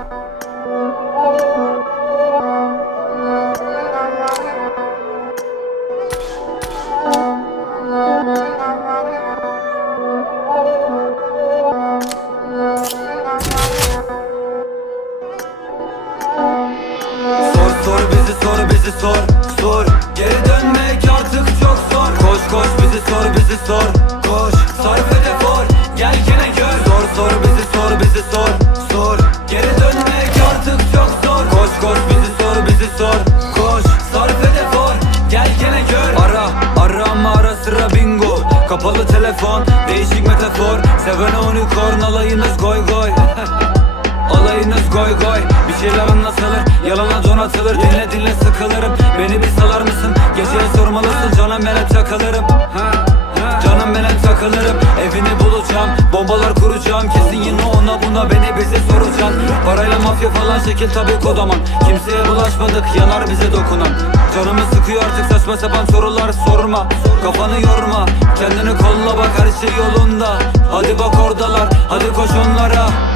Sor sor bizi sor bizi sor Sor. Geri dönmek artık Kapalı telefon Değişik metafor. Sevene unicorn alayınız goy goy. Alayınız goy goy. Bir şeyler anlatılır Yalana donatılır. Dinle dinle sıkılırım. Beni bir salar mısın? Geceye sormalısın. Canım ben hep takılırım. Canım ben hep takılırım. Evini bulacağım. Bombalar kuracağım Kesin yine ona buna Beni bize soracaksın Parayla mafya falan şekil tabi kodaman. Kimseye bulaşmadık Yanar bize dokunan. Canımı sıkıyor artık saçma sapan sorular sorma. Kafanı yorma Kendini kolla bak her şey yolunda. Hadi bak oradalar Hadi koş onlara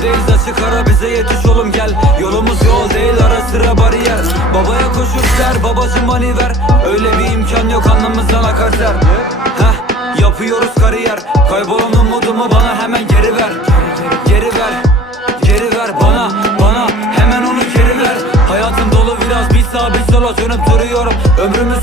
Öndeyiz açık ara bize yetiş oğlum gel. Yolumuz yol değil ara sıra bariyer. Babaya koşup der babacım hani ver. Öyle bir imkan yok alnımızdan akar ter Heh Yapıyoruz kariyer. Kaybolan umudumu bana hemen geri ver. Geri ver Geri ver bana Bana. Hemen onu geri ver. Hayatım dolu biraz bir sağ bir sola dönüp duruyorum. Ömrümü